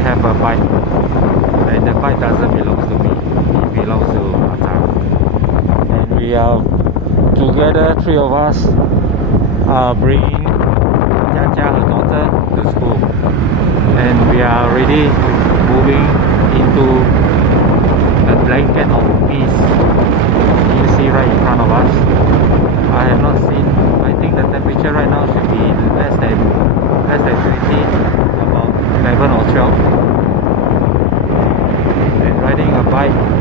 have a bike, and the bike doesn't belong to me, it belongs to Ata. And we are together, three of us are bringing Jia, her daughter, to school, and we are already moving into a blanket of peace. You see right in front of us. I have not seen, I think the temperature right now should be less than 20, about 11 or 12. And riding a bike